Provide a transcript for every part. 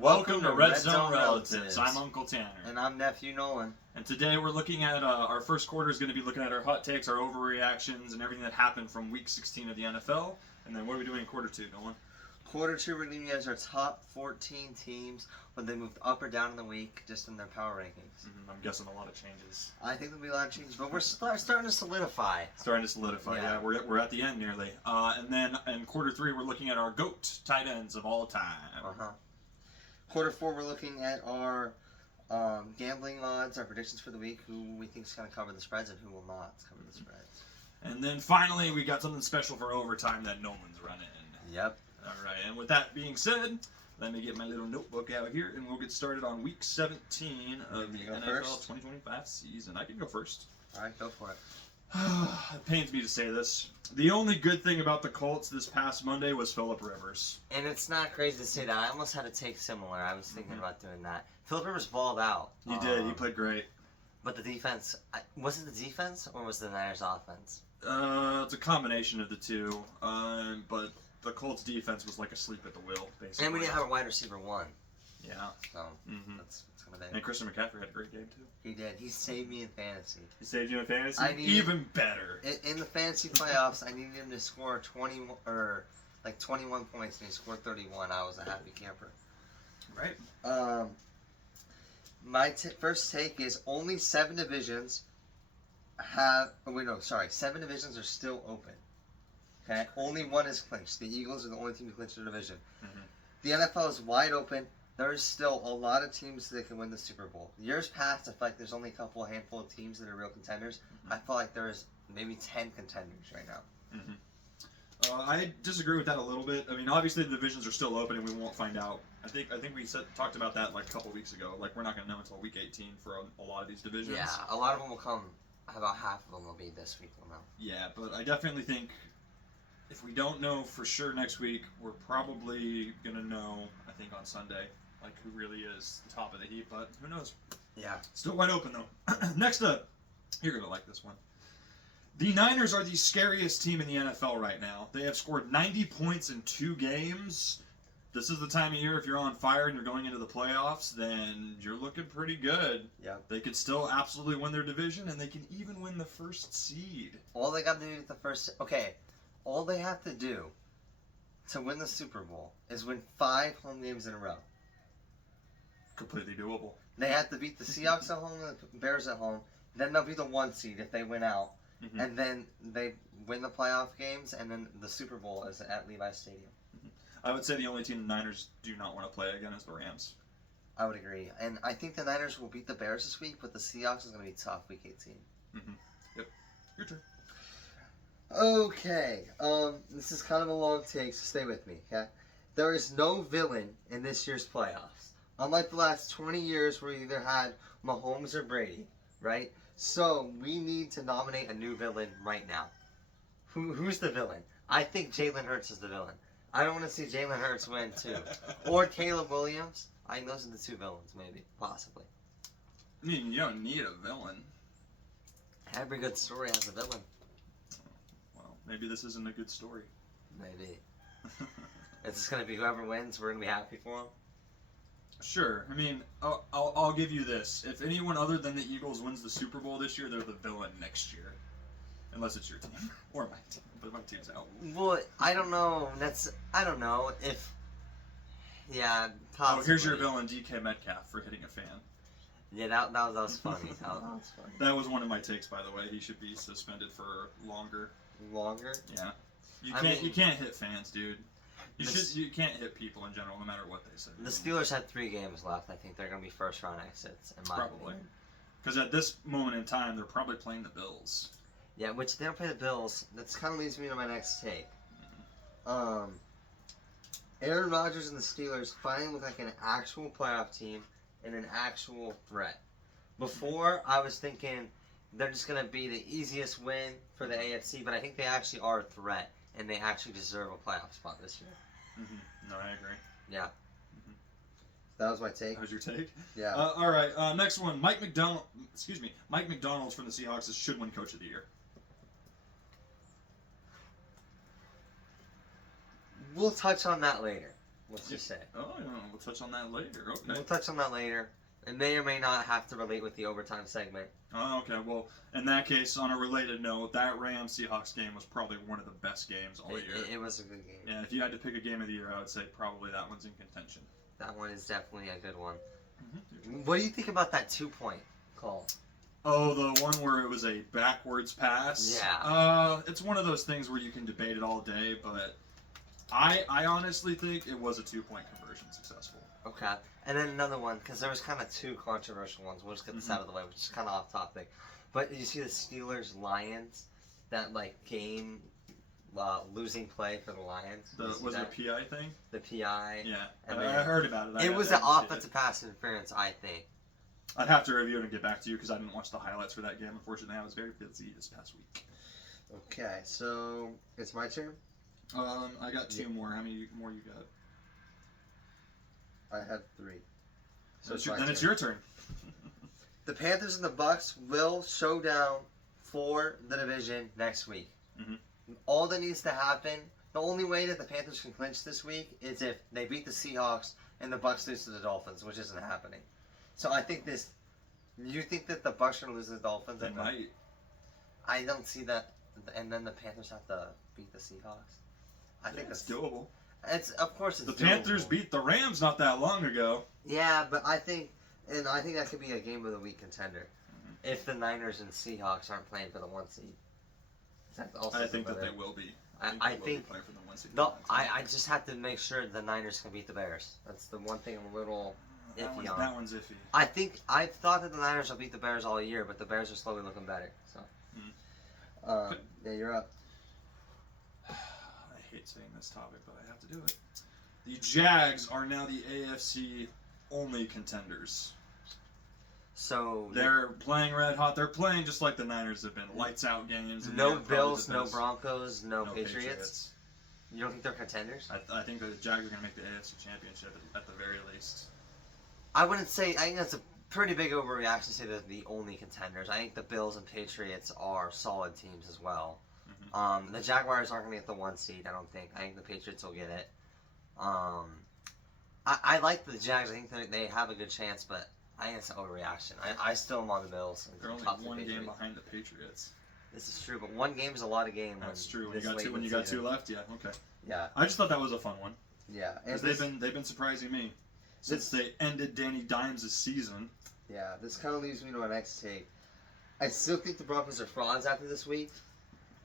Welcome to Red Zone Relatives. I'm Uncle Tanner. And I'm Nephew Nolan. And today we're looking at, our first quarter is going to be looking at our hot takes, our overreactions, and everything that happened from Week 16 of the NFL. And then what are we doing in quarter two, Nolan? Quarter two, we're giving you guys our top 14 teams, whether they moved up or down in the week, just in their power rankings. I'm guessing a lot of changes. I think there'll be a lot of changes, but we're starting to solidify. Yeah. We're at the end nearly. And then in quarter three, we're looking at our GOAT tight ends of all time. Quarter four, we're looking at our gambling odds, our predictions for the week, who we think is going to cover the spreads and who will not cover the spreads. And then finally, we got something special for overtime that Nolan's running. Yep. All right, and with that being said, let me get my little notebook out here, and we'll get started on Week 17 of the NFL 2025 season. I can go first. All right, go for it. It pains me to say this. The only good thing about the Colts this past Monday was Phillip Rivers. And it's not crazy to say that. I almost had a take similar. I was thinking about doing that. Phillip Rivers balled out. He did. He played great. But the defense, was it the defense or was it the Niners offense? It's a combination of the two. But the Colts defense was like asleep at the wheel, basically. And we didn't have a wide receiver one. Yeah. So, that's kind of it. And Christian McCaffrey had a great game, too. He did. He saved me in fantasy. He saved you in fantasy? Even better. In the fantasy playoffs, I needed him to score 21 points, and he scored 31. I was a happy camper. Right. My first take is only 7 divisions have... seven divisions are still open. Okay? Only one is clinched. The Eagles are the only team to clinch their division. The NFL is wide open. There's still a lot of teams that can win the Super Bowl. Years past, I feel like there's only a handful of teams that are real contenders. I feel like there's maybe 10 contenders right now. I disagree with that a little bit. I mean, obviously the divisions are still open, and we won't find out. I think we talked about that like a couple weeks ago. Like, we're not going to know until Week 18 for a lot of these divisions. Yeah, a lot of them will come. About half of them will be this week. We'll know. Yeah, but I definitely think if we don't know for sure next week, we're probably going to know, I think, on Sunday, like, who really is top of the heap. But who knows? Yeah. Still wide open, though. Next up, you're going to like this one. The Niners are the scariest team in the NFL right now. They have scored 90 points in 2 games. This is the time of year, if you're on fire and you're going into the playoffs, then you're looking pretty good. Yeah. They could still absolutely win their division, and they can even win the first seed. All they got to do at the first... Okay, all they have to do to win the Super Bowl is win 5 home games in a row. Completely doable. They have to beat the Seahawks at home and the Bears at home. Then they'll be the 1 seed if they win out. And then they win the playoff games, and then the Super Bowl is at Levi's Stadium. I would say the only team the Niners do not want to play again is the Rams. I would agree. And I think the Niners will beat the Bears this week, but the Seahawks is going to be tough Week 18. Yep. Your turn. Okay. This is kind of a long take, so stay with me, okay? There is no villain in this year's playoffs. Unlike the last 20 years where we either had Mahomes or Brady, right? So we need to nominate a new villain right now. Who's the villain? I think Jalen Hurts is the villain. I don't want to see Jalen Hurts win, too. Or Caleb Williams. I think those are the 2 villains, maybe. Possibly. I mean, you don't need a villain. Every good story has a villain. Well, maybe this isn't a good story. Maybe. It's just going to be whoever wins, we're going to be happy for them. Sure. I mean, I'll give you this. If anyone other than the Eagles wins the Super Bowl this year, they're the villain next year. Unless it's your team. Or my team. But my team's out. Well, I don't know. I don't know if... Yeah, possibly. Oh, here's your villain, DK Metcalf, for hitting a fan. Yeah, that was funny. That was funny. That was one of my takes, by the way. He should be suspended for longer. Longer? Yeah. You can't hit fans, dude. You can't hit people in general, no matter what they say. The Steelers had 3 games left. I think they're going to be first-round exits, in my opinion. Because at this moment in time, they're probably playing the Bills. Yeah, which they don't play the Bills. That kind of leads me to my next take. Aaron Rodgers and the Steelers finally look like an actual playoff team and an actual threat. Before, I was thinking they're just going to be the easiest win for the AFC, but I think they actually are a threat, and they actually deserve a playoff spot this year. No, I agree. Yeah. That was my take. That was your take? Yeah. All right. Next one. Mike McDonald's from the Seahawks should win Coach of the Year. We'll touch on that later. Let's just say. Oh, we'll touch on that later. Okay. We'll touch on that later. It may or may not have to relate with the overtime segment. Oh, okay. Well, in that case, on a related note, that Rams-Seahawks game was probably one of the best games all year. It was a good game. Yeah, if you had to pick a game of the year, I would say probably that one's in contention. That one is definitely a good one. Mm-hmm. What do you think about that 2-point call? Oh, the one where it was a backwards pass? Yeah. It's one of those things where you can debate it all day, but I honestly think it was a 2-point conversion successful. Okay. And then another one, because there was kind of two controversial ones. We'll just get this out of the way, which is kind of off topic. But did you see the Steelers-Lions, that, game losing play for the Lions? Was it a PI thing? The PI. Yeah, And I heard about it. It was an offensive pass interference, I think. I'd have to review it and get back to you because I didn't watch the highlights for that game. Unfortunately, I was very busy this past week. Okay, so it's my turn? I got two more. How many more you got? I have 3. So Then it's your turn. The Panthers and the Bucks will show down for the division next week. Mhm. All that needs to happen, the only way that the Panthers can clinch this week is if they beat the Seahawks and the Bucks lose to the Dolphins, which isn't happening. So I think this. You think that the Bucks are going to lose to the Dolphins? They might. I don't see that. And then the Panthers have to beat the Seahawks. I think It's that's doable. Of course it's The doable. Panthers beat the Rams not that long ago. Yeah, but I think that could be a game of the week contender if the Niners and Seahawks aren't playing for the 1 seed. I think that they will be. I think playing for the 1 seed. no. I just have to make sure the Niners can beat the Bears. That's the one thing I'm a little iffy on. That one's iffy. I've thought that the Niners will beat the Bears all year, but the Bears are slowly looking better. So, yeah, you're up. I hate saying this topic, but I have to do it. The Jags are now the AFC only contenders. So They're playing red hot. They're playing just like the Niners have been. Lights out games. And no they're probably Bills, the no best. Broncos, no Patriots. You don't think they're contenders? I think the Jags are going to make the AFC Championship at the very least. I wouldn't say. I think that's a pretty big overreaction to say they're the only contenders. I think the Bills and Patriots are solid teams as well. Mm-hmm. The Jaguars aren't going to get the 1 seed, I don't think. I think the Patriots will get it. I like the Jags. I think they have a good chance, but I think it's an overreaction. I still am on the Bills. They're only Top one Patriots. game behind the Patriots. This is true, but 1 game is a lot of game. That's true. When you got two left, yeah, okay. Yeah. I just thought that was a fun one. Yeah. Because they've been surprising me since they ended Danny Dimes' season. Yeah, this kind of leads me to my next take. I still think the Broncos are frauds after this week,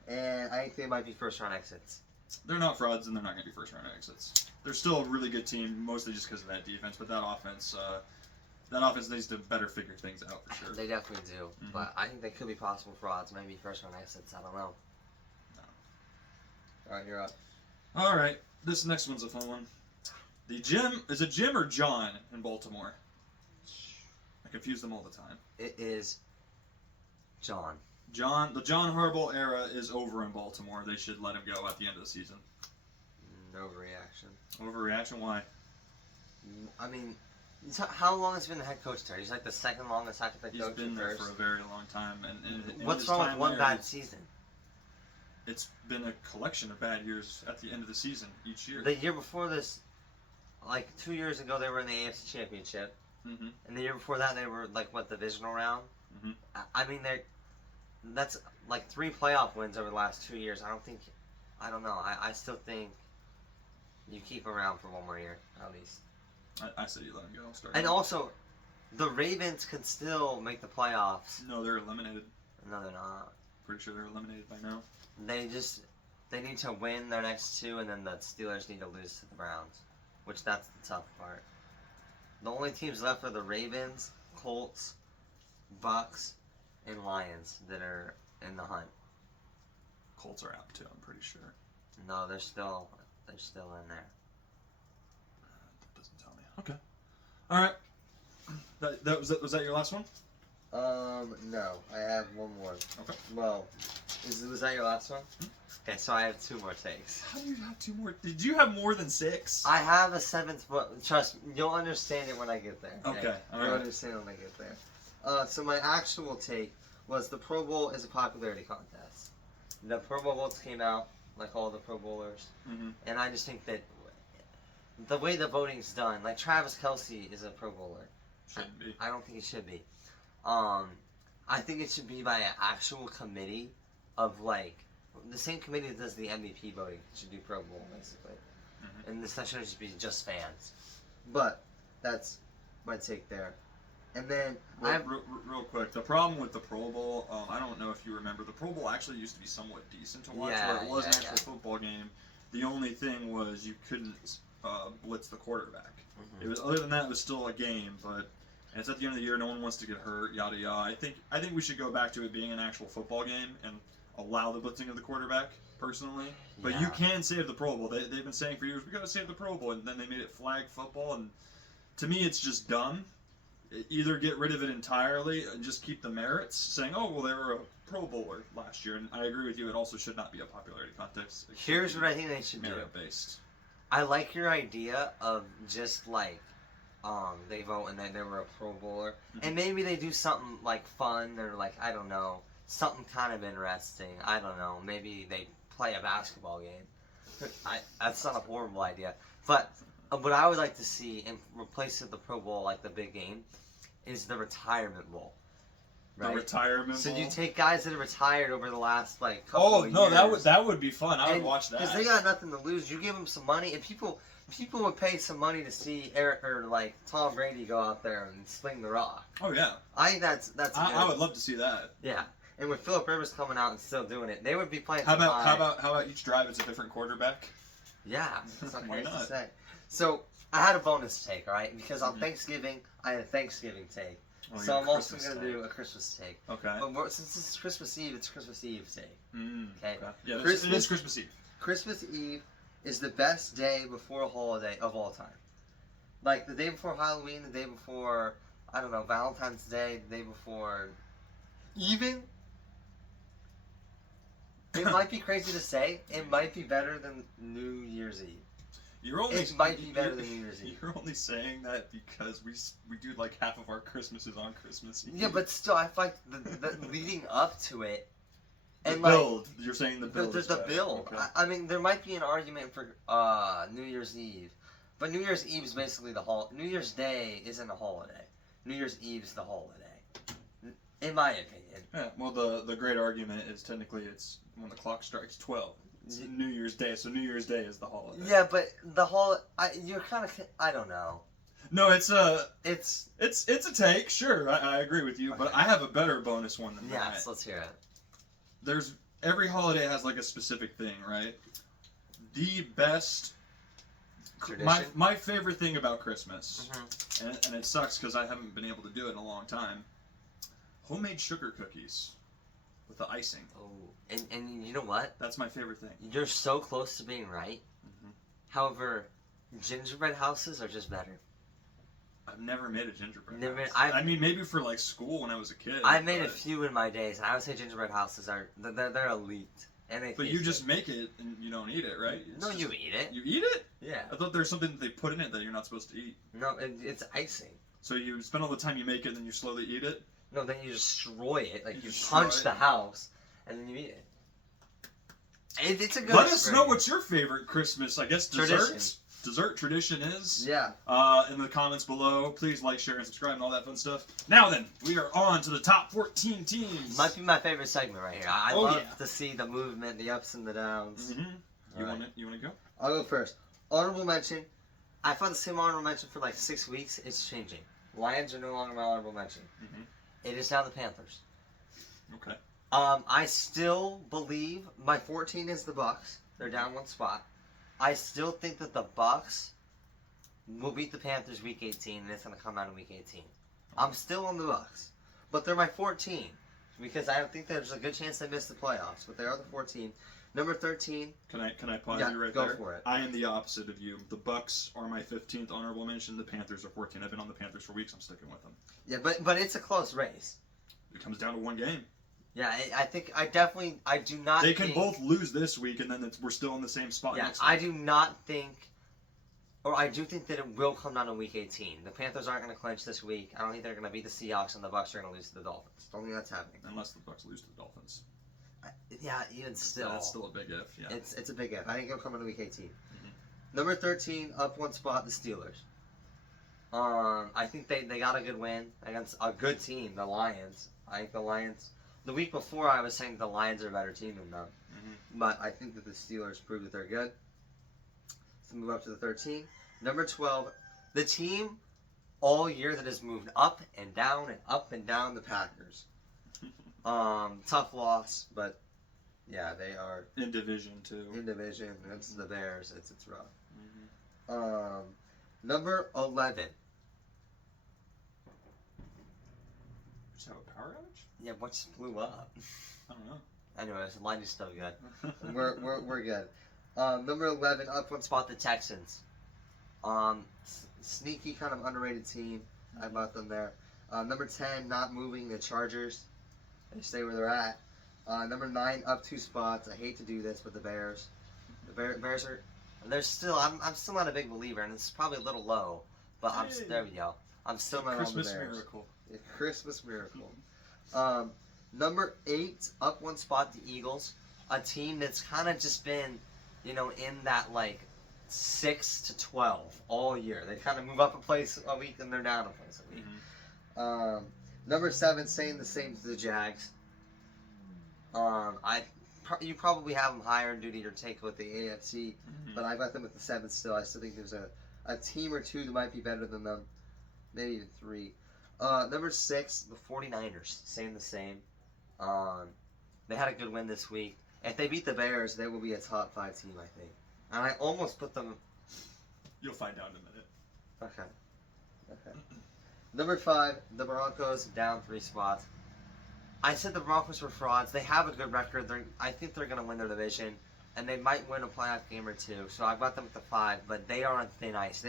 and I think they might be first-round exits. They're not frauds, and they're not going to be first-round exits. They're still a really good team, mostly just because of that defense. But that offense needs to better figure things out for sure. They definitely do, Mhm. but I think they could be possible frauds, maybe first-round exits. I don't know. No. All right, you're up. All right, this next one's a fun one. Is it Jim or John in Baltimore? I confuse them all the time. It is John. The John Harbaugh era is over in Baltimore. They should let him go at the end of the season. No reaction. Overreaction? Why? I mean, how long has he been the head coach there? He's like the second longest head coach. He's been there for a very long time. And What's wrong with one bad season? It's been a collection of bad years at the end of the season each year. The year before this, like 2 years ago, they were in the AFC Championship. Mm-hmm. And the year before that, they were like divisional round. Mhm. I mean, that's like 3 playoff wins over the last 2 years. I don't know. I still think you keep him around for 1 more year at least. I said you let him go. And also, the Ravens can still make the playoffs. No, they're eliminated. No, they're not. Pretty sure they're eliminated by now. They need to win their next 2, and then the Steelers need to lose to the Browns, which that's the tough part. The only teams left are the Ravens, Colts, Bucks, and Lions that are in the hunt. Colts are out too, I'm pretty sure. No, they're still in there. That doesn't tell me. Okay. All right. Was that your last one? No, I have 1 more. Okay. Well, was that your last one? Okay, so I have 2 more takes. How do you have 2 more? Did you have more than 6? I have a 7th, but trust me, you'll understand it when I get there. Okay. All You'll right. understand when I get there. So my actual take was the Pro Bowl is a popularity contest. The Pro Bowl votes came out, like all the Pro Bowlers, Mm-hmm. and I just think that the way the voting's done, like Travis Kelce is a Pro Bowler. Shouldn't be. I don't think it should be. I think it should be by an actual committee of like the same committee that does the MVP voting should do Pro Bowl basically, and this should just be just fans. But that's my take there. And then real quick, the problem with the Pro Bowl, I don't know if you remember, the Pro Bowl actually used to be somewhat decent to watch, where it was an actual football game. The only thing was you couldn't blitz the quarterback. It was, other than that, it was still a game, but it's at the end of the year. No one wants to get hurt. Yada yada. I think we should go back to it being an actual football game and allow the blitzing of the quarterback. Personally, but you can save the Pro Bowl. They've been saying for years we got to save the Pro Bowl, and then they made it flag football, and to me it's just dumb. Either get rid of it entirely and just keep the merits, saying, oh, well, they were a Pro Bowler last year. And I agree with you, it also should not be a popularity contest. Here's what I think they should do. Merit-based. I like your idea of just like, they vote and then they were a Pro Bowler. And maybe they do something like fun or like, I don't know, something kind of interesting. I don't know. Maybe they play a basketball game. That's not a horrible idea. But what I would like to see in replace of the Pro Bowl, like the big game, is the retirement bowl. Right? The retirement bowl. So you take guys that have retired over the last like couple of years. that would be fun. I would watch that. Because they got nothing to lose. You give them some money, and people would pay some money to see Eric or like Tom Brady go out there and sling the rock. Oh yeah. I think that's. I would love to see that. Yeah. And with Phillip Rivers coming out and still doing it, they would be playing. How about each drive is a different quarterback? Yeah, that's not Why crazy not? to say. So I had a bonus take, all right? Because on Thanksgiving I had a Thanksgiving take, so I'm also gonna do a Christmas take. Okay. But since it's Christmas Eve, it's Christmas Eve take. Okay. Yeah, it is Christmas Eve. Christmas Eve is the best day before a holiday of all time. Like the day before Halloween, the day before I don't know Valentine's Day, the day before even. It might be crazy to say. It might be better than New Year's Eve. It might be better than New Year's Eve. You're only saying that because we do like half of our Christmases on Christmas Eve. Yeah, but still, I feel like the leading up to it. And the build. You're saying the build. The build. Okay. I mean, there might be an argument for New Year's Eve, but New Year's Eve is basically the holiday. New Year's Day isn't a holiday. New Year's Eve is the holiday. In my opinion. Yeah, well, the great argument is technically it's when the clock strikes 12. It's New Year's Day, so New Year's Day is the holiday. Yeah, but the you're kind of, I don't know. No, it's a take, sure, I agree with you, but I have a better bonus one than that. Yes, let's hear it. Every holiday has like a specific thing, right? The best... Tradition? My favorite thing about Christmas, and it sucks because I haven't been able to do it in a long time, homemade sugar cookies with the icing. Oh, and you know what? That's my favorite thing. You're so close to being right. However, gingerbread houses are just better. I've never made a gingerbread house. I mean, maybe for like school when I was a kid. I made a few in my days, and I would say gingerbread houses they're elite. And but you just make it and you don't eat it, right? You eat it. You eat it? Yeah. I thought there's something that they put in it that you're not supposed to eat. No, it's icing. So you spend all the time you make it, and then you slowly eat it? No, then you destroy it. Like you punch the house, and then you eat it. It's a good. Let us know what your favorite Christmas, I guess, dessert tradition is. Yeah. In the comments below. Please like, share, and subscribe, and all that fun stuff. Now then, we are on to the top 14 teams. Might be my favorite segment right here. I love to see the movement, the ups and the downs. You want to go? I'll go first. Honorable mention. I've had the same honorable mention for like 6 weeks. It's changing. Lions are no longer my honorable mention. It is now the Panthers. Okay. I still believe my 14 is the Bucks. They're down one spot. I still think that the Bucks will beat the Panthers week 18, and it's going to come out in week 18. I'm still on the Bucks, but they're my 14 because I think there's a good chance they miss the playoffs. But they are the 14. Number 13. Can I pause you right there? Go for it. I am the opposite of you. The Bucks are my 15th honorable mention. The Panthers are 14. I've been on the Panthers for weeks. I'm sticking with them. Yeah, but it's a close race. It comes down to one game. Yeah, I do not. They can both lose this week, and then we're still in the same spot. Yeah, next week. I do not think, or I do think that it will come down to week 18. The Panthers aren't going to clinch this week. I don't think they're going to beat the Seahawks, and the Bucks are going to lose to the Dolphins. Don't think that's happening. Unless the Bucks lose to the Dolphins. Yeah, even still. That's still a big if. Yeah. It's a big if. I think it'll come in week 18. Number 13, up one spot, the Steelers. I think they got a good win against a good team, the Lions. I think the Lions. The week before, I was saying the Lions are a better team than them, but I think that the Steelers proved that they're good. So move up to the 13. Number 12, the team all year that has moved up and down, the Packers. Tough loss, but yeah, they are in division too. in division. It's the Bears. It's rough. Number 11. Just have a power outage? Yeah, what just blew up? I don't know. Anyways, the line is still good. We're good. Number 11, up one spot, the Texans. Sneaky, kind of underrated team. I bought them there. Number 10, not moving, the Chargers. They stay where they're at. Number 9, up 2 spots. I hate to do this, but the Bears. The Bears are. They're still. I'm still not a big believer, and it's probably a little low. But there we go. I'm still not on the Christmas Bears. miracle. A Christmas miracle. Number 8, up one spot, the Eagles. A team that's kind of just been, in that 6 to 12 all year. They kind of move up a place a week and they're down a place a week. Number 7, saying the same to the Jags. You probably have them higher due to your take with the AFC, but I got them at the 7th still. I still think there's a team or two that might be better than them, maybe even 3. Number 6, the 49ers, saying the same. They had a good win this week. If they beat the Bears, they will be a top 5 team, I think. And I almost put them. You'll find out in a minute. Okay. Number 5, the Broncos, down 3 spots. I said the Broncos were frauds. They have a good record. I think they're going to win their division, and they might win a playoff game or 2. So I got them at the 5, but they are on thin ice.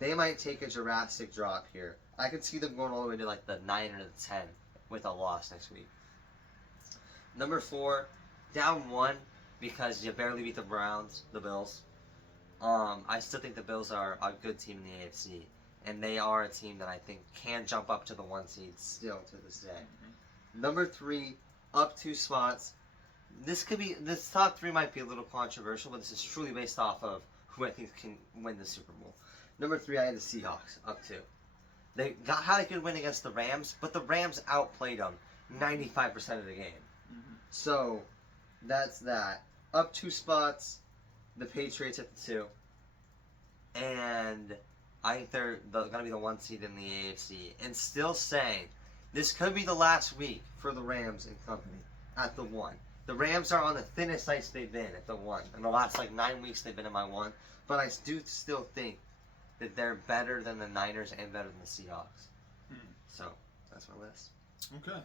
They might take a Jurassic drop here. I could see them going all the way to the 9 or the 10 with a loss next week. Number 4, down 1 because you barely beat the Bills. I still think the Bills are a good team in the AFC, and they are a team that I think can jump up to the 1 seed still to this day. Number 3, up 2 spots. This top 3 might be a little controversial, but this is truly based off of who I think can win the Super Bowl. Number 3, I had the Seahawks, up 2. They had a good win against the Rams, but the Rams outplayed them 95% of the game. So, that's that. Up 2 spots, the Patriots at the 2. And I think they're going to be the 1 seed in the AFC. And still saying, this could be the last week for the Rams and company at the 1. The Rams are on the thinnest ice they've been at the 1. In the last 9 weeks they've been in my 1. But I do still think that they're better than the Niners and better than the Seahawks. So, that's my list. Okay.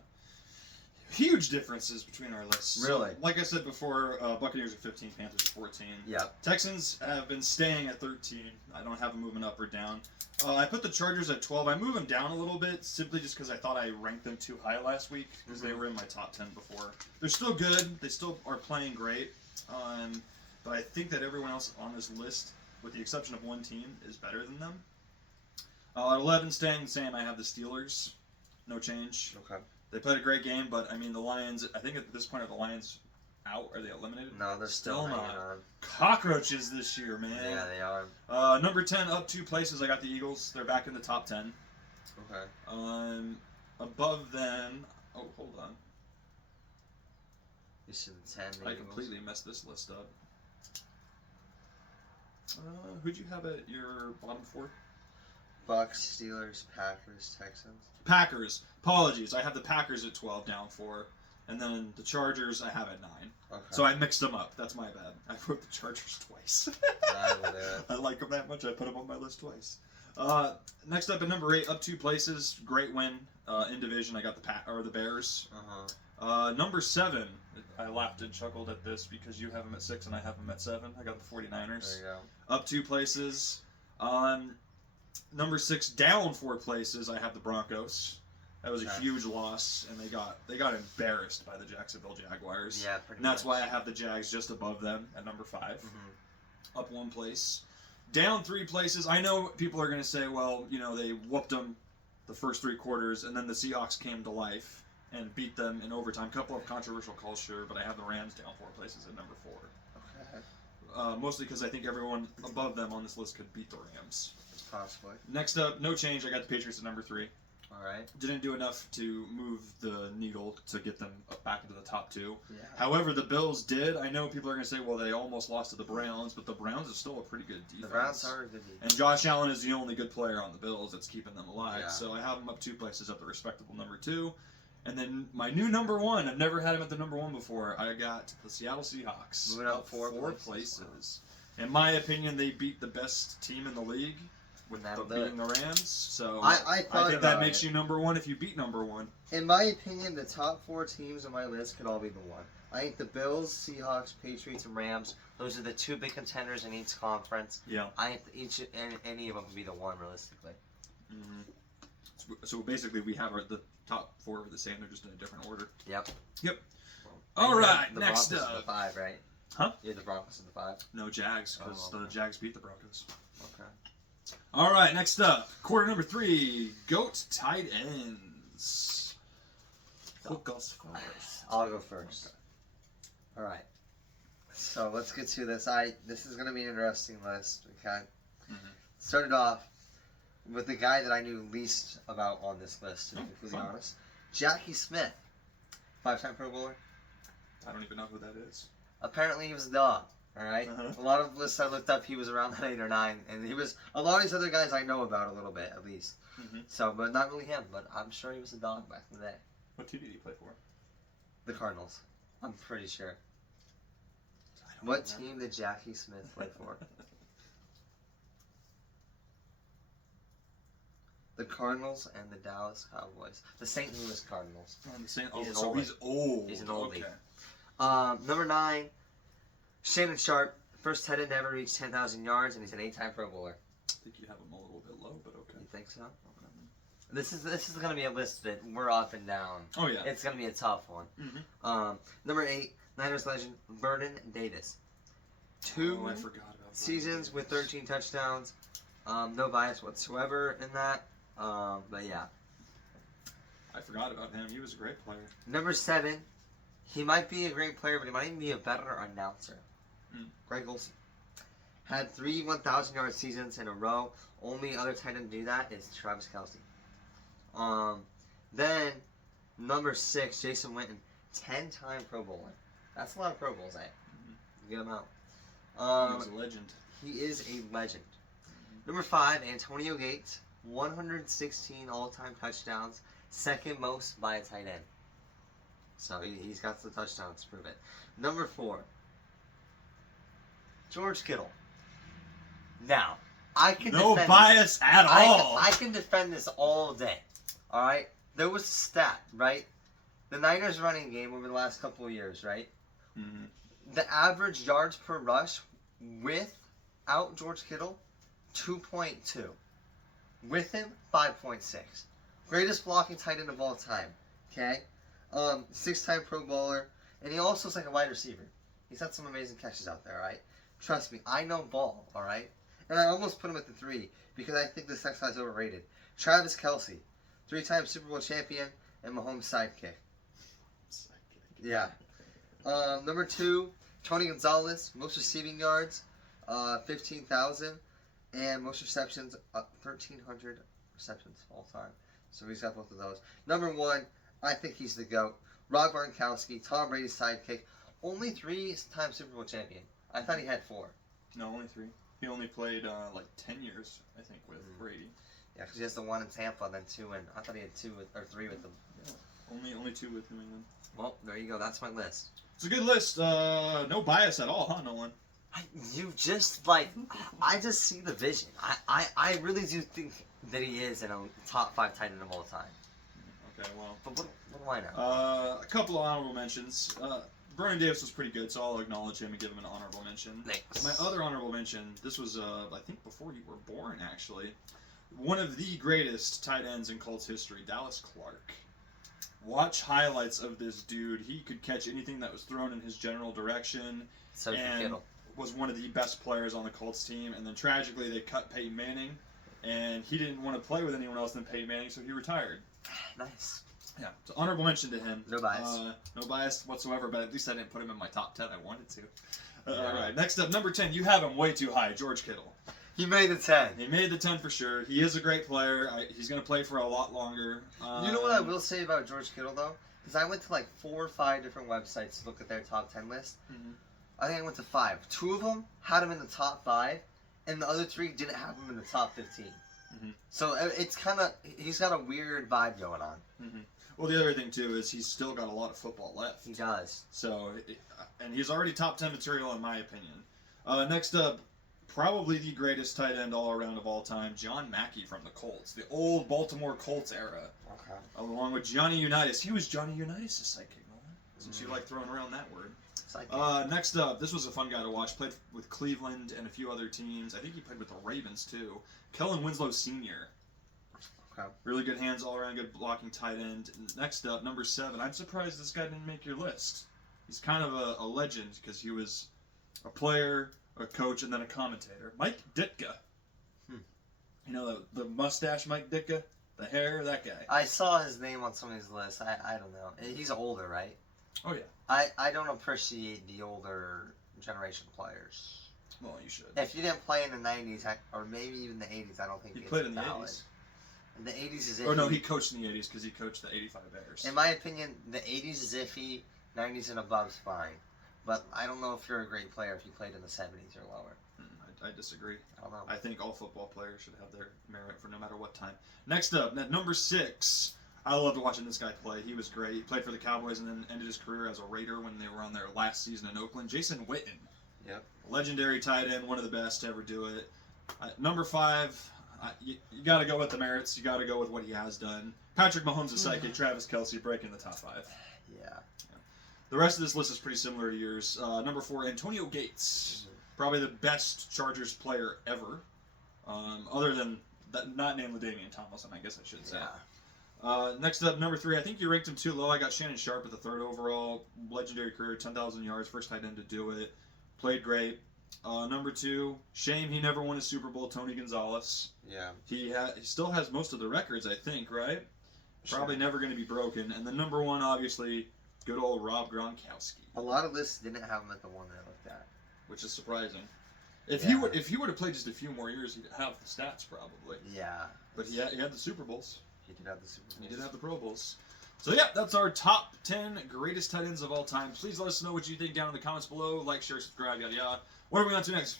Huge differences between our lists. Really? So, like I said before, Buccaneers are 15, Panthers are 14. Yep. Texans have been staying at 13. I don't have them moving up or down. I put the Chargers at 12. I moved them down a little bit simply just because I thought I ranked them too high last week because they were in my top 10 before. They're still good. They still are playing great. But I think that everyone else on this list, with the exception of 1 team, is better than them. At 11, staying the same, I have the Steelers. No change. Okay. They played a great game, but I mean the Lions. I think at this point, are the Lions out? Are they eliminated? No, they're still not. on. Cockroaches this year, man. Yeah, they are. Number 10, up 2 places. I got the Eagles. They're back in the top 10. Okay. Above them. Oh, hold on. You said 10. I completely messed this list up. Who'd you have at your bottom 4? Bucks, Steelers, Packers, Texans. Packers. Apologies. I have the Packers at 12, down 4. And then the Chargers I have at 9. Okay. So I mixed them up. That's my bad. I wrote the Chargers twice. I like them that much. I put them on my list twice. Next up at number 8, up 2 places. Great win in division. I got the Bears. Number 7. I laughed and chuckled at this because you have them at 6 and I have them at 7. I got the 49ers. There you go. Up 2 places. Number 6, down 4 places. I have the Broncos. That was a huge loss, and they got embarrassed by the Jacksonville Jaguars. Yeah, pretty And that's much. why I have the Jags just above them at number 5. Up 1 place. Down 3 places. I know people are going to say, well, they whooped them the first 3 quarters, and then the Seahawks came to life and beat them in overtime. Couple of controversial calls, sure, but I have the Rams down 4 places at number 4. Okay. mostly because I think everyone above them on this list could beat the Rams. Possibly. Next up, no change. I got the Patriots at number 3. All right. Didn't do enough to move the needle to get them back into the top 2. Yeah. However, the Bills did. I know people are going to say, well, they almost lost to the Browns, but the Browns is still a pretty good defense. The Browns are a good defense. And Josh Allen is the only good player on the Bills that's keeping them alive. Yeah. So I have them up 2 places at the respectable number 2. And then my new number 1, I've never had him at the number 1 before. I got the Seattle Seahawks. Moving up 4 places. In my opinion, they beat the best team in the league with beating the Rams. So I think that makes you number 1 if you beat number 1. In my opinion, the top 4 teams on my list could all be the 1. I think the Bills, Seahawks, Patriots, and Rams. Those are the 2 big contenders in each conference. Yeah. I think any of them could be the 1 realistically. Mm-hmm. So basically, we have the top 4 are the same. They're just in a different order. Yep. All right. The Next Broncos up. are the 5, right? Huh? Yeah, the Broncos are the 5. No, Jags, because Oh, okay. the Jags beat the Broncos. Okay. All right, next up, quarter number 3, GOAT tight ends. Who goes first? I'll go first. All right. So let's get to this. This is going to be an interesting list. Okay. Mhm. Started off with the guy that I knew least about on this list, to be completely fun. honest. Jackie Smith, 5-time Pro Bowler. I don't even know who that is. Apparently he was a dog. All right? Uh-huh. A lot of lists I looked up, he was around that 8 or 9, and he was a lot of these other guys I know about a little bit at least. Mm-hmm. So, but not really him. But I'm sure he was a dog back in the day. What team did he play for? The Cardinals. I'm pretty sure. I don't What remember. team did Jackie Smith play for? The Cardinals and the Dallas Cowboys. The St. Louis Cardinals. On the same. He's an So oldie. he's old. He's an oldie. Okay. Number 9, Shannon Sharp. First tight end to ever reach 10,000 yards, and he's an 8-time Pro Bowler. I think you have him a little bit low, but okay. You think so? This is going to be a list that we're up and down. Oh yeah. It's going to be a tough one. Mm-hmm. Number 8, Niners legend Vernon Davis. 2 Oh, I forgot about that. seasons with 13 touchdowns. No bias whatsoever in that. But yeah. I forgot about him. He was a great player. Number 7, he might be a great player, but he might even be a better announcer. Greg Olsen. Had 3 1,000-yard seasons in a row. Only other tight end to do that is Travis Kelce. Then, number 6, Jason Witten. 10-time Pro Bowler. That's a lot of Pro Bowls, eh? Get him out. He was a legend. He is a legend. Number 5, Antonio Gates. 116 all-time touchdowns. Second most by a tight end. So he's got the touchdowns to prove it. Number 4, George Kittle. Now, I can No defend bias at all. I can defend this all day. Alright? There was a stat, right? The Niners running game over the last couple of years, right? Mm-hmm. The average yards per rush without George Kittle, 2.2. With him, 5.6. Greatest blocking tight end of all time. Okay? 6-time Pro Bowler. And he also is like a wide receiver. He's had some amazing catches out there, alright? Trust me, I know ball, alright? And I almost put him at the 3 because I think this next guy's overrated. Travis Kelce. 3-time Super Bowl champion and Mahomes' sidekick. Yeah. Number 2, Tony Gonzalez. Most receiving yards, 15,000. And most receptions, 1,300 receptions all time. So he's got both of those. Number 1, I think he's the GOAT. Rob Gronkowski, Tom Brady's sidekick. Only 3-time Super Bowl champion. I thought he had 4. No, only 3. He only played like 10 years, I think, with Brady. Yeah, because he has the 1 in Tampa, then 2 in. I thought he had 3 with them. Yeah. Only 2 with New England. Well, there you go. That's my list. It's a good list. No bias at all, huh, Nolan? You just like, I just see the vision. I really do think that he is in a top 5 tight end of all time. Okay, well. But what do I know? A couple of honorable mentions. Vernon Davis was pretty good, so I'll acknowledge him and give him an honorable mention. Thanks. My other honorable mention, this was, I think, before you were born, actually. One of the greatest tight ends in Colts history, Dallas Clark. Watch highlights of this dude. He could catch anything that was thrown in his general direction. So and Kittle. Was one of the best players on the Colts team. And then tragically, they cut Peyton Manning, and he didn't want to play with anyone else than Peyton Manning, so he retired. Nice. Yeah, so honorable mention to him. No bias. No bias whatsoever, but at least I didn't put him in my top 10. I wanted to. All right, next up, number 10. You have him way too high, George Kittle. He made the 10. He made the 10 for sure. He is a great player. He's going to play for a lot longer. You know what I will say about George Kittle, though? Because I went to like 4 or 5 different websites to look at their top 10 list. Mhm. I think I went to 5. 2 of them had him in the top 5, and the other 3 didn't have him in the top 15. Mhm. So it's kind of, he's got a weird vibe going on. Mm-hmm. Well, the other thing, too, is he's still got a lot of football left. He does. So, and he's already top 10 material in my opinion. Next up, probably the greatest tight end all around of all time, John Mackey from the Colts, the old Baltimore Colts era, Okay. along with Johnny Unitas. He was Johnny Unitas' sidekick, Nolan, since you like throwing around that word. Next up, this was a fun guy to watch. Played with Cleveland and a few other teams. I think he played with the Ravens too. Kellen Winslow Sr. Okay. Really good hands all around, good blocking tight end. Next up, number 7. I'm surprised this guy didn't make your list. He's kind of a legend because he was a player, a coach, and then a commentator. Mike Ditka. You know the mustache Mike Ditka? The hair, that guy. I saw his name on somebody's list. I don't know. He's older, right? Oh, yeah. I don't appreciate the older generation players. Well, you should. If you didn't play in the 90s, or maybe even the 80s, I don't think He it's played in the valid. 80s. In the 80s is iffy. Or no, he coached in the 80s because he coached the 85 Bears. In my opinion, the 80s is iffy, 90s and above is fine. But I don't know if you're a great player if you played in the 70s or lower. I disagree. I don't know. I think all football players should have their merit for no matter what time. Next up, at number 6, I loved watching this guy play. He was great. He played for the Cowboys and then ended his career as a Raider when they were on their last season in Oakland. Jason Witten. Yep. Legendary tight end, one of the best to ever do it. Number 5, you got to go with the merits. You got to go with what he has done. Patrick Mahomes, a sidekick. Travis Kelce breaking the top 5. Yeah. The rest of this list is pretty similar to yours. Number 4, Antonio Gates. Probably the best Chargers player ever. Other than, not named LaDainian Tomlinson, I guess I should say. Yeah. Next up, number 3. I think you ranked him too low. I got Shannon Sharp at the 3rd overall. Legendary career, 10,000 yards. First tight end to do it. Played great. Number 2. Shame he never won a Super Bowl. Tony Gonzalez. Yeah. He still has most of the records, I think, right? Probably Sure. never going to be broken. And then number 1, obviously, good old Rob Gronkowski. A lot of lists didn't have him at the one that I looked at. Which is surprising. If Yeah. he would have played just a few more years, he'd have the stats probably. Yeah. But he had the Super Bowls. He did have the Super Bowl. He did have the Pro Bowls. So yeah, that's our top 10 greatest tight ends of all time. Please let us know what you think down in the comments below. Like, share, subscribe, yada yada. What are we on to next?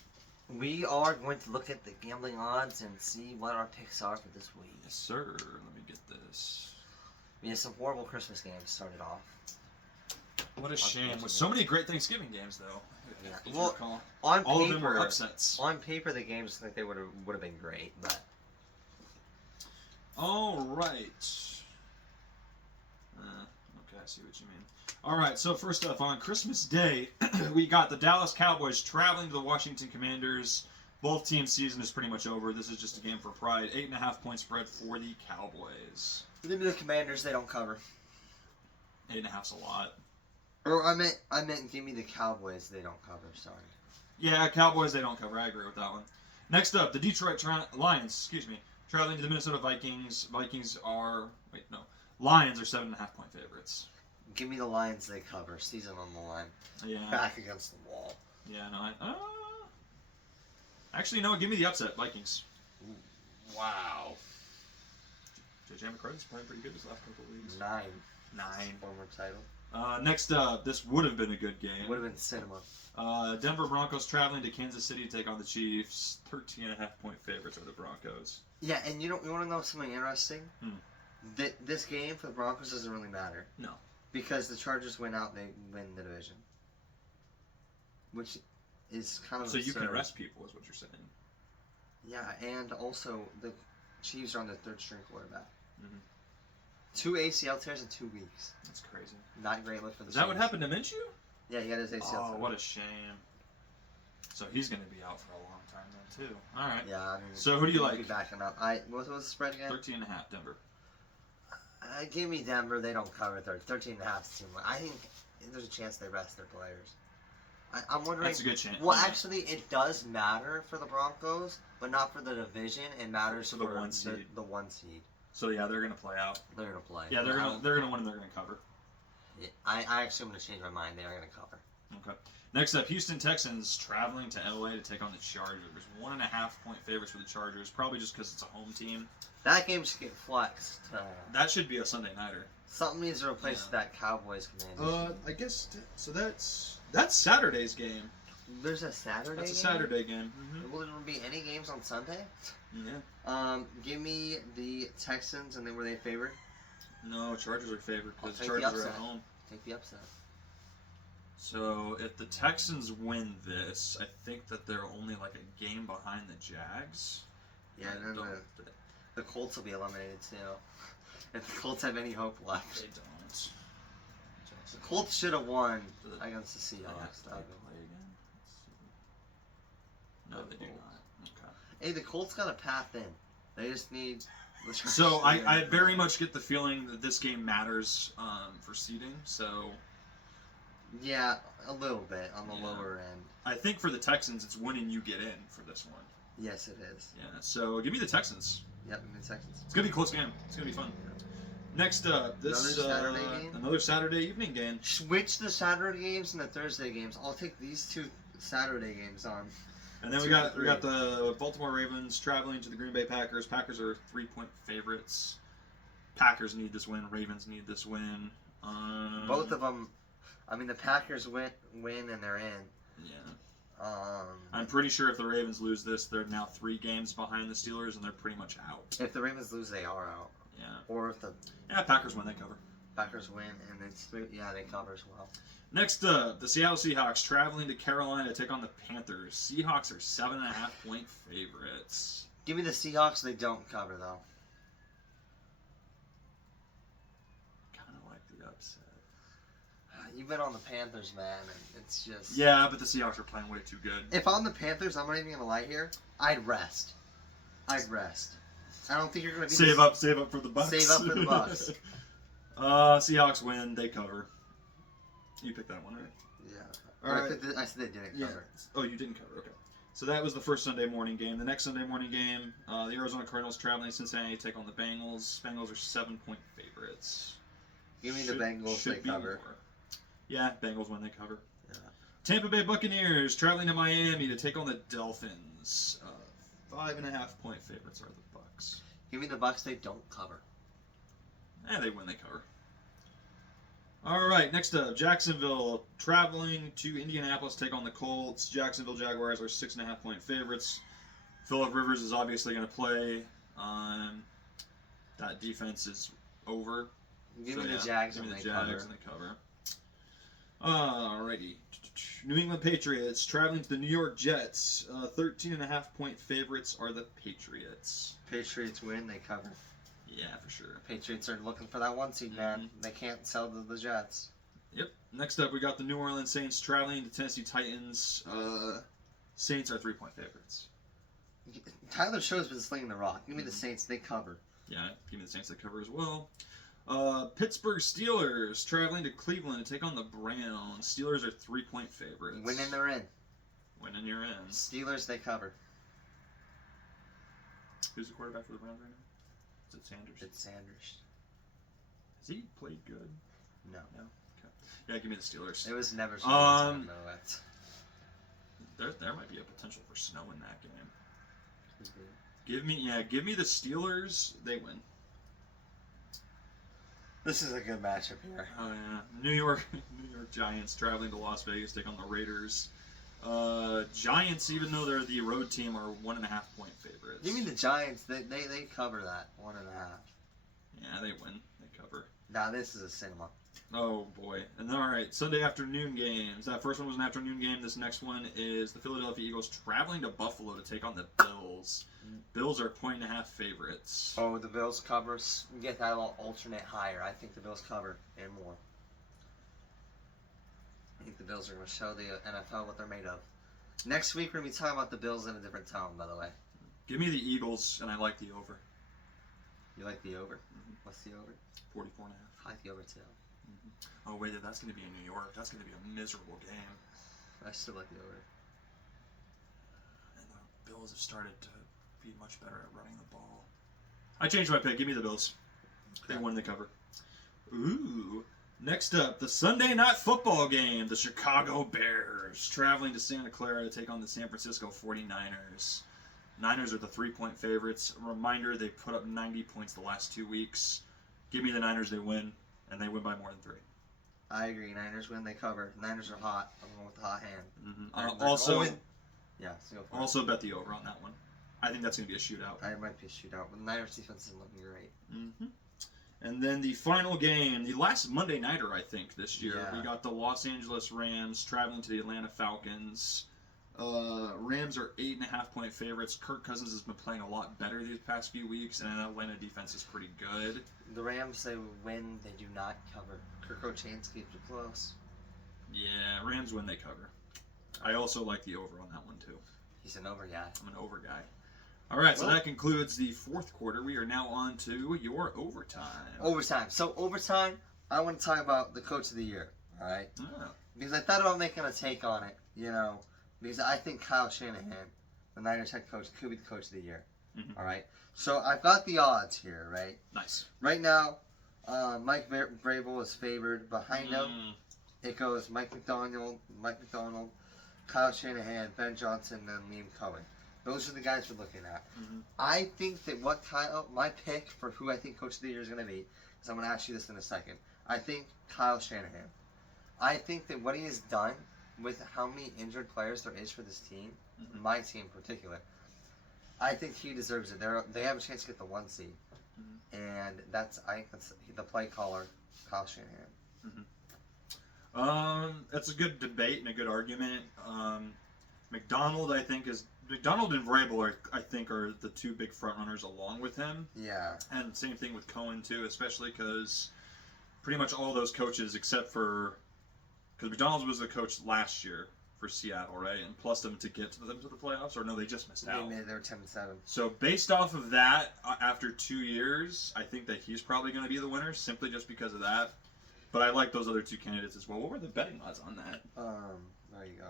We are going to look at the gambling odds and see what our picks are for this week. Yes, sir. Let me get this. We have some horrible Christmas games started off. What a shame. With so many great Thanksgiving games, though. Yeah. If you Well, recall. On All paper, of them were upsets. On paper, the games like they would have been great, but All right. Okay, I see what you mean. All right, so first off, on Christmas Day, we got the Dallas Cowboys traveling to the Washington Commanders. Both teams' season is pretty much over. This is just a game for pride. 8.5 point spread for the Cowboys. give me the Commanders. They don't cover. 8.5's a lot. Or I meant give me the Cowboys. They don't cover. Sorry. Yeah, Cowboys, they don't cover. I agree with that one. Next up, the Detroit Lions, traveling to the Minnesota Vikings. Lions are 7.5 point favorites. Give me the Lions. They cover. Season on the line. Yeah. Back against the wall. Yeah, no, actually, no, give me the upset, Vikings. Ooh, wow. J.J. McCarthy's playing pretty good his last couple of weeks. 9. Former title. Next up, this would have been a good game. Would have been cinema. Denver Broncos traveling to Kansas City to take on the Chiefs. 13.5 point favorites are the Broncos. Yeah, and you want to know something interesting? This game for the Broncos doesn't really matter. No. Because the Chargers win out, they win the division. Which is kind of So absurd. you can rest people, is what you're saying. Yeah, and also the Chiefs are on their 3rd string quarterback. Mhm. 2 ACL tears in 2 weeks. That's crazy. Not great look for the Is that what happened to Minshew? Yeah, he got his ACL. Oh, what a shame. So he's going to be out for a long time then, too. All right. Yeah, I mean. So who do you he'll like? Be backing up. What was the spread again? 13.5, Denver. Give me Denver. They don't cover 13.5 is too much. I think there's a chance they rest their players. I'm wondering. That's a good chance. Well, actually, it does matter for the Broncos, but not for the division. It matters For for the 1 seed. The 1 seed. So yeah, they're going to play out. They're gonna play. Yeah, they're going to win and they're going to cover. I actually am gonna change my mind. They are gonna cover. Okay. Next up, Houston Texans traveling to LA to take on the Chargers. 1.5-point favorites for the Chargers, probably just because it's a home team. That game should get flexed. That should be a Sunday nighter. Something needs to replace that Cowboys Commanders. I guess so. That's Saturday's game. There's a Saturday. That's a game? Saturday game. Mm-hmm. Will there be any games on Sunday? Yeah. Give me the Texans, and then were they favored? No, Chargers are favored because I'll the take Chargers the are at home. Take the upset. So if the Texans win this, I think that they're only like a game behind the Jags. Yeah, and then the Colts will be eliminated too. If the Colts have any hope left. They don't. The Colts should have won against the Seahawks. They play again? No, they do not. Okay. Hey, the Colts got a path in. They just need. So I very much get the feeling that this game matters for seeding. So yeah, a little bit on the lower end. I think for the Texans, it's winning you get in for this one. Yes, it is. Yeah. So give me the Texans. Yep, give me the Texans. It's gonna be a close game. It's gonna be fun. Next up, another Saturday evening game. Switch the Saturday games and the Thursday games. I'll take these 2 Saturday games on. And then we got the Baltimore Ravens traveling to the Green Bay Packers. Packers are 3-point favorites. Packers need this win. Ravens need this win. Both of them. I mean, the Packers win and they're in. Yeah. I'm pretty sure if the Ravens lose this, they're now 3 games behind the Steelers, and they're pretty much out. If the Ravens lose, they are out. Yeah. Or if the Packers win, they cover. Packers win, and they cover as well. Next up, the Seattle Seahawks traveling to Carolina to take on the Panthers. Seahawks are 7.5-point favorites. Give me the Seahawks. They don't cover though. Kind of like the upset. You've been on the Panthers, man, and it's just. Yeah, but the Seahawks are playing way too good. If I'm the Panthers, I'm not even gonna lie here. I'd rest. I don't think you're gonna be save up for the Bucks. Save up for the Bucks. Seahawks win. They cover. You picked that one, right? Yeah. All right. I said they didn't cover. Oh, you didn't cover. Okay. So that was the first Sunday morning game. The next Sunday morning game, the Arizona Cardinals traveling to Cincinnati to take on the Bengals. Bengals are 7-point favorites. Give me the Bengals. They cover. More. Yeah, Bengals win. They cover. Yeah. Tampa Bay Buccaneers traveling to Miami to take on the Dolphins. 5.5-point favorites are the Bucks. Give me the Bucks. They don't cover. They win. They cover. All right, next up, Jacksonville traveling to Indianapolis to take on the Colts. Jacksonville Jaguars are 6.5-point favorites. Phillip Rivers is obviously going to play. That defense is over. Give me the Jags and they cover. Alrighty. New England Patriots traveling to the New York Jets. 13.5-point favorites are the Patriots. Patriots win, they cover. Yeah, for sure. Patriots are looking for that 1 seed, man. They can't sell to the Jets. Yep. Next up, we got the New Orleans Saints traveling to Tennessee Titans. Saints are 3-point favorites. Tyler Show's been slinging the rock. Give me the Saints. They cover. Yeah, give me the Saints. They cover as well. Pittsburgh Steelers traveling to Cleveland to take on the Browns. Steelers are 3-point favorites. Winning, they're in. Winning, you're in. Steelers, they cover. Who's the quarterback for the Browns right now? Is it Sanders? It's Sanders. Has he played good? No. Okay. Yeah, give me the Steelers. It was never. There might be a potential for snow in that game. Give me the Steelers. They win. This is a good matchup here. Oh yeah, New York Giants traveling to Las Vegas to take on the Raiders. Giants, even though they're the road team, are 1.5-point favorites. Give me the Giants. They cover that 1.5. Yeah, they win. They cover. Nah, this is a cinema. Oh boy. And then, all right, Sunday afternoon games. That first one was an afternoon game. This next one is the Philadelphia Eagles traveling to Buffalo to take on the Bills. Bills are 1.5 favorites. Oh, the Bills cover. Get that little alternate higher. I think the Bills cover and more. I think the Bills are going to show the NFL what they're made of. Next week, we're going to be talking about the Bills in a different tone, by the way. Give me the Eagles, and I like the over. You like the over? What's the over? 44.5. I like the over, too. Oh, wait, that's going to be in New York. That's going to be a miserable game. I still like the over. And the Bills have started to be much better at running the ball. I changed my pick. Give me the Bills. They won the cover. Ooh. Next up, the Sunday night football game. The Chicago Bears traveling to Santa Clara to take on the San Francisco 49ers. Niners are the 3-point favorites. A reminder, they put up 90 points the last 2 weeks. Give me the Niners, they win, and they win by more than 3. I agree. Niners win, they cover. Niners are hot. I'm going with the hot hand. Also bet the over on that one. I think that's going to be a shootout. It might be a shootout, but the Niners defense isn't looking great. Mm-hmm. And then the final game, the last Monday nighter, I think, this year. Yeah. We got the Los Angeles Rams traveling to the Atlanta Falcons. Rams are 8.5-point favorites. Kirk Cousins has been playing a lot better these past few weeks, and Atlanta defense is pretty good. The Rams, they win, they do not cover. Kirk Cousins keeps it close. Yeah, Rams win, they cover. I also like the over on that one, too. He's an over guy. I'm an over guy. All right, so that concludes the fourth quarter. We are now on to your overtime. Overtime. So, overtime, I want to talk about the coach of the year, all right? Oh. Because I thought about making a take on it, because I think Kyle Shanahan, the Niners head coach, could be the coach of the year, all right? So, I've got the odds here, right? Nice. Right now, Mike Vrabel is favored. Behind him, it goes Mike McDonald, Kyle Shanahan, Ben Johnson, and Liam Cohen. Those are the guys we're looking at. Mm-hmm. I think that my pick for who I think Coach of the Year is going to be, because I'm going to ask you this in a second. I think Kyle Shanahan. I think that what he has done with how many injured players there is for this team, my team in particular, I think he deserves it. They have a chance to get the 1 seed. And I think that's the play caller, Kyle Shanahan. That's a good debate and a good argument. McDonald and Vrabel are the 2 big front runners along with him. Yeah. And same thing with Cohen too, especially because pretty much all those coaches except for because McDonald was the coach last year for Seattle, right? And plus them to get them to the playoffs, or no, they just missed out. They were 10-7. So based off of that, after 2 years, I think that he's probably going to be the winner simply just because of that. But I like those other 2 candidates as well. What were the betting odds on that? There you go.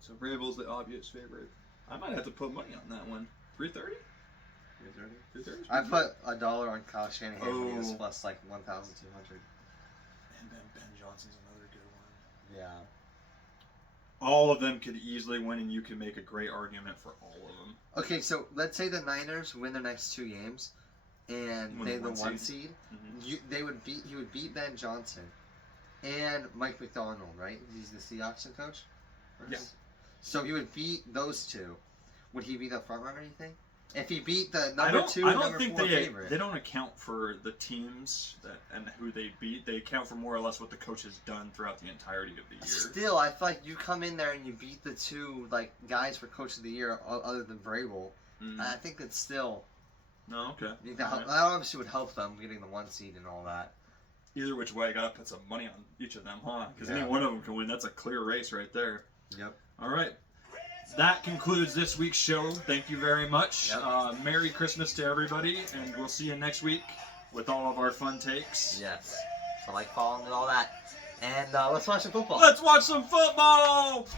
So Vrabel's the obvious favorite. I might have to put money on that one. 330? 330? I put $1 on Kyle Shanahan when he was Oh. plus like 1,200. And then Ben Johnson's another good one. Yeah. All of them could easily win, and you can make a great argument for all of them. Okay, so let's say the Niners win their next 2 games, and they the 1 seed. He would beat Ben Johnson and Mike McDonald, right? He's the Seahawks coach. Yeah. So he would beat those 2. Would he be the front runner? You think? If he beat the number 2 and number 4 favorite, they don't account for the teams and who they beat. They account for more or less what the coach has done throughout the entirety of the year. Still, I feel like you come in there and you beat the 2 guys for coach of the year other than Vrabel. I think it's still. No, okay. That obviously would help them getting the 1 seed and all that. Either which way, I gotta put some money on each of them, huh? Because any one of them can win. That's a clear race right there. Yep. All right. That concludes this week's show. Thank you very much. Yep. Merry Christmas to everybody, and we'll see you next week with all of our fun takes. Yes. So following and all that. And let's watch some football. Let's watch some football!